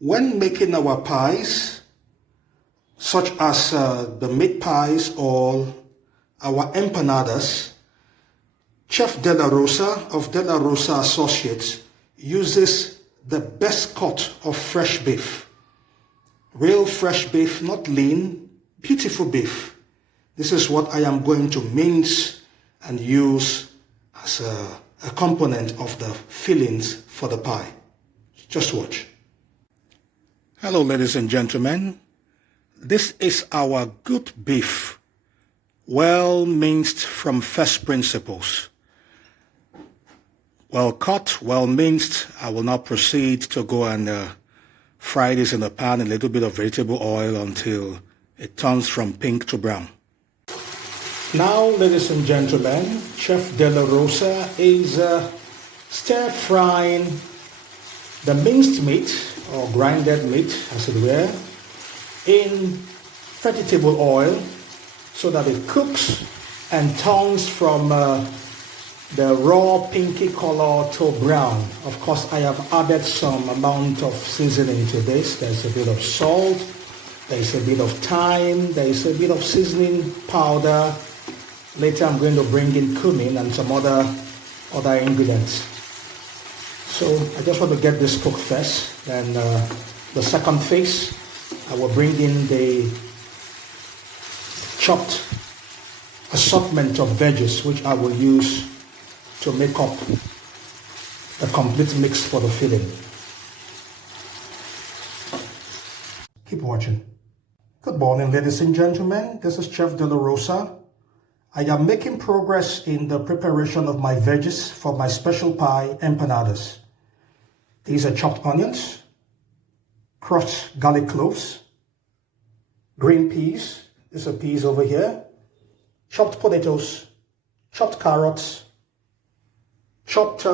When making our pies, such as the meat pies or our empanadas, Chef De La Rosa of De La Rosa Associates uses the best cut of fresh beef. Real fresh beef, not lean, beautiful beef. This is what I am going to mince and use as a component of the fillings for the pie. Just watch. Hello, ladies and gentlemen. This is our good beef, well minced from first principles. Well cut, well minced. I will now proceed to go and fry this in the pan, a little bit of vegetable oil until it turns from pink to brown. Now, ladies and gentlemen, Chef De La Rosa is stir frying the minced meat or grinded meat, as it were, in vegetable oil so that it cooks and turns from the raw pinky color to brown. Of course, I have added some amount of seasoning to this. There's a bit of salt, there's a bit of thyme, there's a bit of seasoning powder. Later I'm going to bring in cumin and some other ingredients. So I just want to get this cooked first. Then the second phase, I will bring in the chopped assortment of veggies, which I will use to make up the complete mix for the filling. Keep watching. Good morning, ladies and gentlemen. This is Chef De La Rosa. I am making progress in the preparation of my veggies for my special pie, empanadas. These are chopped onions, crushed garlic cloves, green peas, these are peas over here, chopped potatoes, chopped carrots, chopped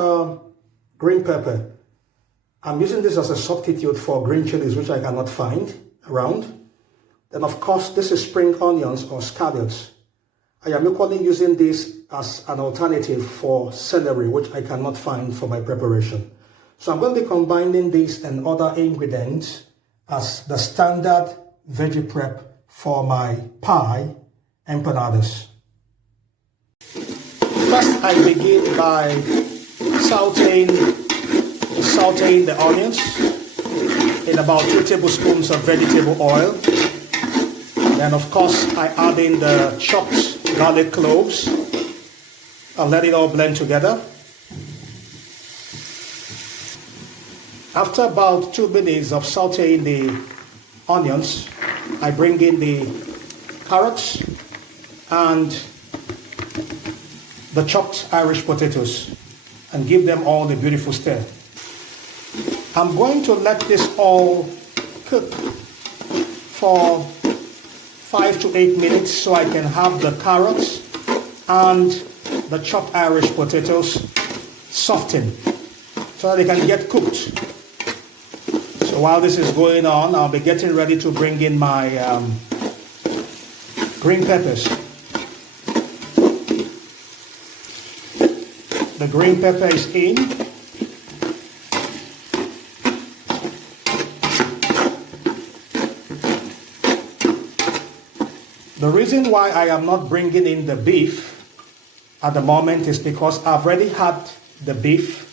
green pepper. I'm using this as a substitute for green chilies, which I cannot find around. Then of course, this is spring onions or scallions. I am equally using this as an alternative for celery, which I cannot find for my preparation. So I'm going to be combining these and other ingredients as the standard veggie prep for my pie, empanadas. First, I begin by sauteing the onions in about 2 tablespoons of vegetable oil. Then, of course, I add in the chopped garlic cloves. I'll let it all blend together. After about 2 minutes of sauteing the onions, I bring in the carrots and the chopped Irish potatoes and give them all a beautiful stir. I'm going to let this all cook for 5 to 8 minutes so I can have the carrots and the chopped Irish potatoes soften so that they can get cooked. So while this is going on, I'll be getting ready to bring in my green peppers. The green pepper is in. The reason why I am not bringing in the beef at the moment is because I've already had the beef,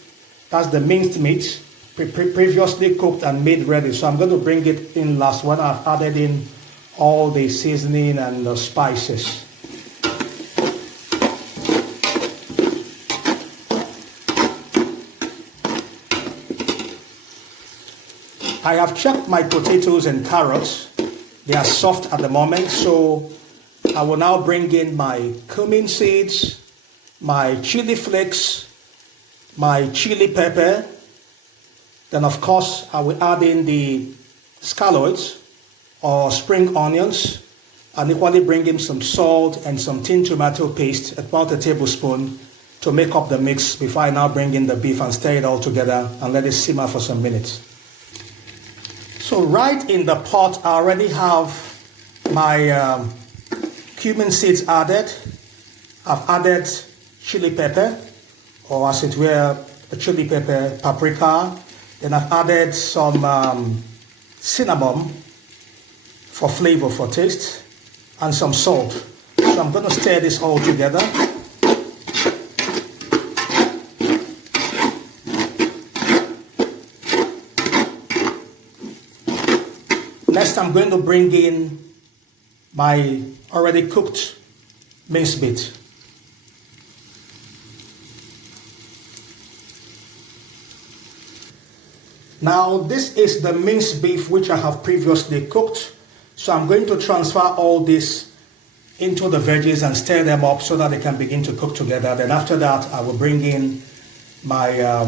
that's the minced meat, previously cooked and made ready. So I'm going to bring it in last when I've added in all the seasoning and the spices. I have checked my potatoes and carrots. They are soft at the moment, so I will now bring in my cumin seeds, my chili flakes, my chili pepper. Then of course, I will add in the scallops or spring onions and equally bring in some salt and some tin tomato paste, about a tablespoon, to make up the mix before I now bring in the beef and stir it all together and let it simmer for some minutes. So right in the pot, I already have my cumin seeds added. I've added chili pepper, or as it were, a chili pepper, paprika. Then I've added some cinnamon for flavor, for taste, and some salt. So I'm going to stir this all together. Next, I'm going to bring in my already cooked minced meat. Now, this is the minced beef which I have previously cooked. So I'm going to transfer all this into the veggies and stir them up so that they can begin to cook together. Then after that, I will bring in my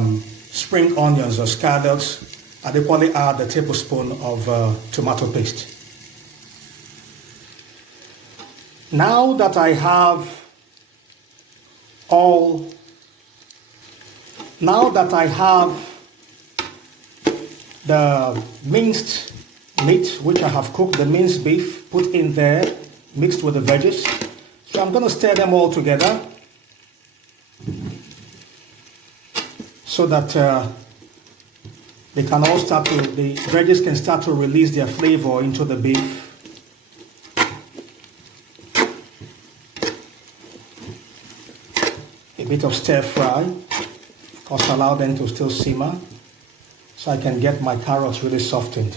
spring onions or scallops, and equally add a tablespoon of tomato paste. Now that I have the minced meat which I have cooked, the minced beef, put in there, mixed with the veggies. So I'm going to stir them all together so that the veggies can start to release their flavor into the beef. A bit of stir fry, of course allow them to still simmer so I can get my carrots really softened.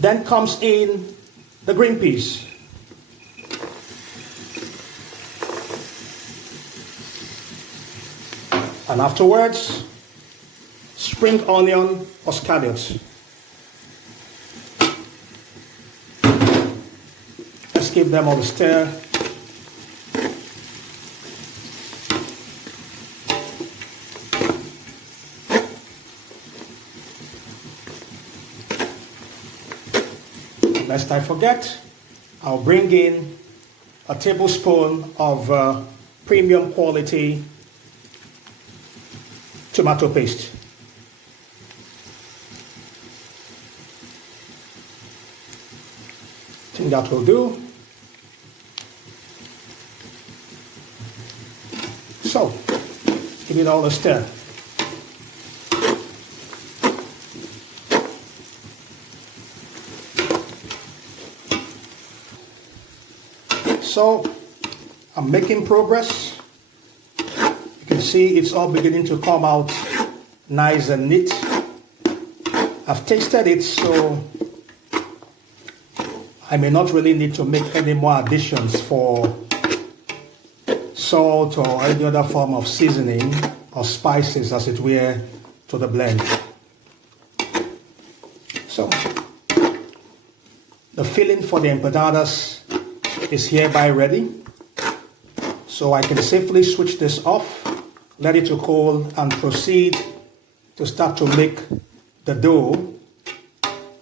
Then comes in the green peas. And afterwards, spring onion or scallops. Let's give them all a stir. Lest I forget, I'll bring in a tablespoon of premium quality tomato paste. I think that will do. So, give it all a stir. So, I'm making progress. You can see it's all beginning to come out nice and neat. I've tasted it, so I may not really need to make any more additions for salt or any other form of seasoning or spices, as it were, to the blend. So, the filling for the empanadas is hereby ready. So I can safely switch this off, let it to cool, and proceed to start to make the dough,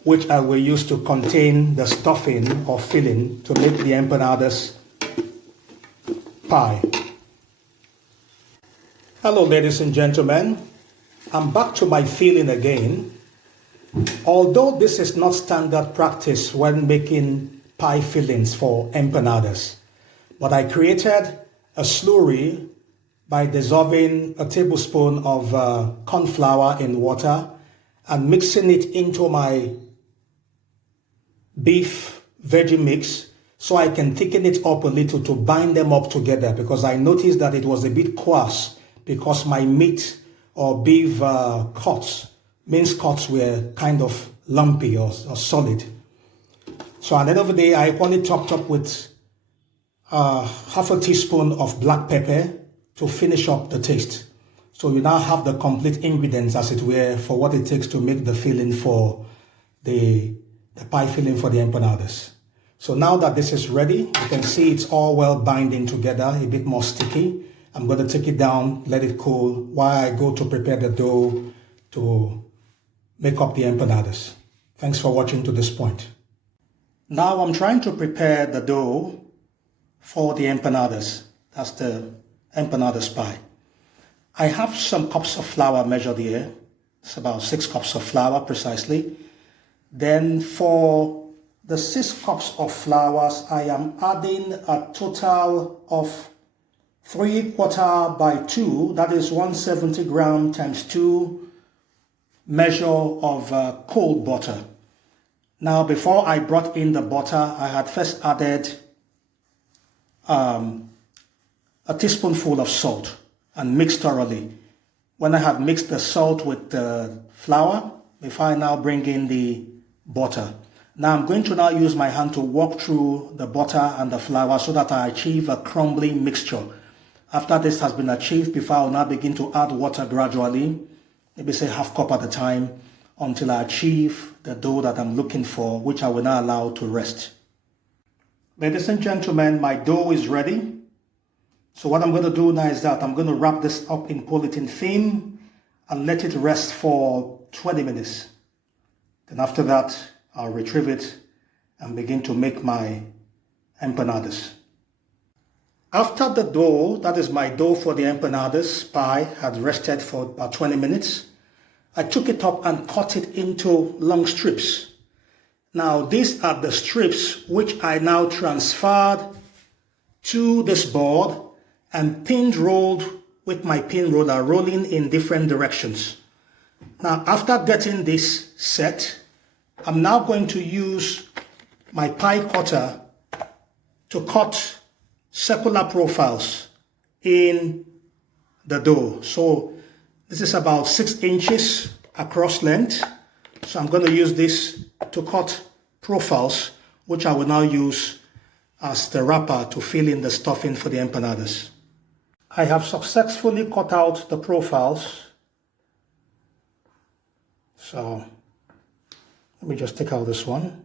which I will use to contain the stuffing or filling to make the empanadas pie. Hello ladies and gentlemen, I'm back to my filling again. Although this is not standard practice when making pie fillings for empanadas, but I created a slurry by dissolving a tablespoon of corn flour in water and mixing it into my beef veggie mix so I can thicken it up a little to bind them up together, because I noticed that it was a bit coarse because my meat or beef minced cuts were kind of lumpy or solid. So at the end of the day, I equally topped up with half a teaspoon of black pepper to finish up the taste. So you now have the complete ingredients, as it were, for what it takes to make the filling for the pie filling for the empanadas. So now that this is ready, you can see it's all well binding together, a bit more sticky. I'm going to take it down, let it cool, while I go to prepare the dough to make up the empanadas. Thanks for watching to this point. Now I'm trying to prepare the dough for the empanadas. That's the empanadas pie. I have some cups of flour measured here. It's about 6 cups of flour precisely. Then for the 6 cups of flours, I am adding a total of 3/4 by 2. That is 170 grams times 2 measure of cold butter. Now, before I brought in the butter, I had first added a teaspoonful of salt and mixed thoroughly. When I have mixed the salt with the flour, before I now bring in the butter. Now I'm going to now use my hand to walk through the butter and the flour so that I achieve a crumbly mixture. After this has been achieved, before I'll now begin to add water gradually, maybe say half cup at a time, until I achieve the dough that I'm looking for, which I will now allow to rest. Ladies and gentlemen, my dough is ready. So what I'm going to do now is that I'm going to wrap this up in polythene film and let it rest for 20 minutes. Then after that, I'll retrieve it and begin to make my empanadas. After the dough, that is my dough for the empanadas pie, had rested for about 20 minutes, I took it up and cut it into long strips. Now these are the strips which I now transferred to this board and pin rolled with my pin roller, rolling in different directions. Now after getting this set, I'm now going to use my pie cutter to cut circular profiles in the dough. So this is about 6 inches across length. So I'm going to use this to cut profiles, which I will now use as the wrapper to fill in the stuffing for the empanadas. I have successfully cut out the profiles. So let me just take out this one.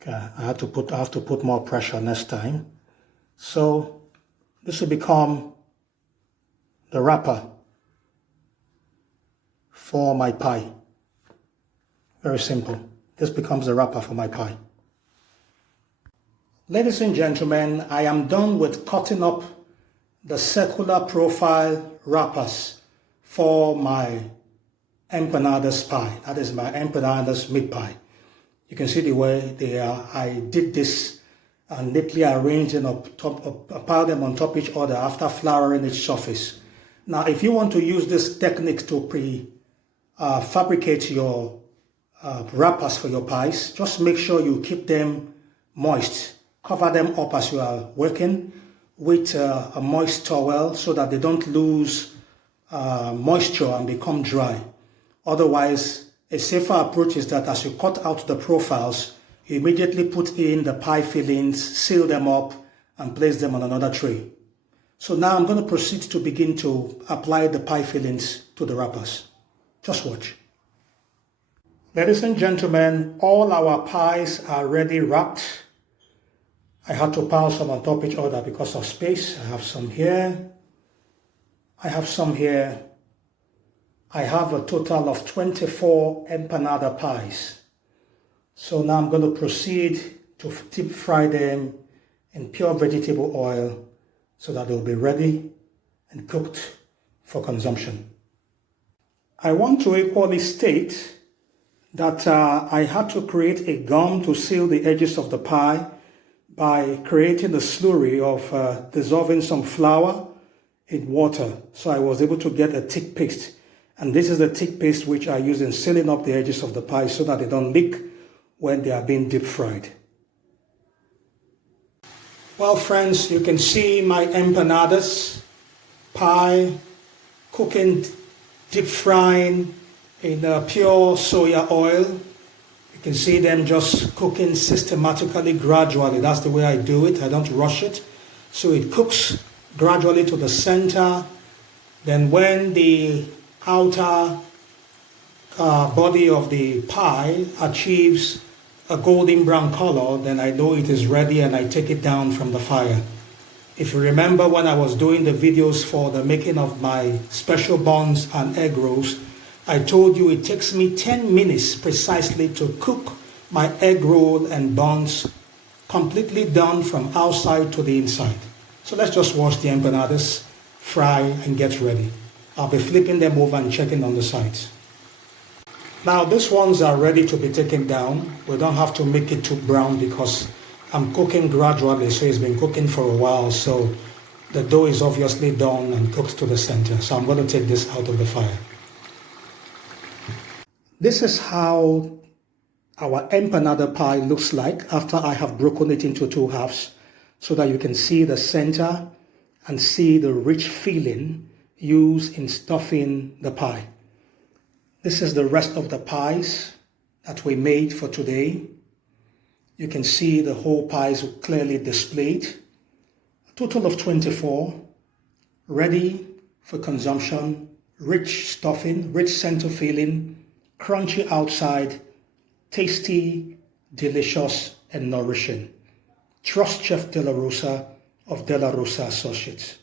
Okay, I have to put more pressure next time. So this will become the wrapper for my pie. Very simple. This becomes the wrapper for my pie. Ladies and gentlemen, I am done with cutting up the circular profile wrappers for my empanadas pie. That is my empanadas meat pie. You can see the way they are. I did this neatly arranged and piled them on top of each other after flouring each surface. Now, if you want to use this technique to fabricate your wrappers for your pies, just make sure you keep them moist. Cover them up as you are working with a moist towel so that they don't lose moisture and become dry. Otherwise, a safer approach is that as you cut out the profiles, you immediately put in the pie fillings, seal them up, and place them on another tray. So now I'm going to proceed to begin to apply the pie fillings to the wrappers. Just watch. Ladies and gentlemen, all our pies are ready wrapped. I had to pile some on top of each other because of space. I have some here. I have some here. I have a total of 24 empanada pies. So now I'm going to proceed to deep fry them in pure vegetable oil so that they'll be ready and cooked for consumption. I want to equally state that I had to create a gum to seal the edges of the pie by creating a slurry of dissolving some flour in water. So I was able to get a thick paste. And this is the thick paste which I use in sealing up the edges of the pie so that they don't leak when they are being deep fried. Well, friends, you can see my empanadas pie cooking, deep frying in pure soya oil. You can see them just cooking systematically, gradually. That's the way I do it. I don't rush it. So it cooks gradually to the center. Then when the outer body of the pie achieves a golden brown color, then I know it is ready and I take it down from the fire. If you remember when I was doing the videos for the making of my special buns and egg rolls, I told you it takes me 10 minutes precisely to cook my egg roll and buns completely done from outside to the inside. So let's just watch the empanadas fry and get ready. I'll be flipping them over and checking on the sides. Now these ones are ready to be taken down. We don't have to make it too brown because I'm cooking gradually, so it's been cooking for a while. So The dough is obviously done and cooked to the center, so I'm going to take this out of the fire. This is how our empanada pie looks like after I have broken it into two halves, so that you can see the center and see the rich filling used in stuffing the pie. This is the rest of the pies that we made for today. You can see the whole pies clearly displayed. A total of 24, ready for consumption, rich stuffing, rich center filling, crunchy outside, tasty, delicious, and nourishing. Trust Chef De La Rosa of De La Rosa Associates.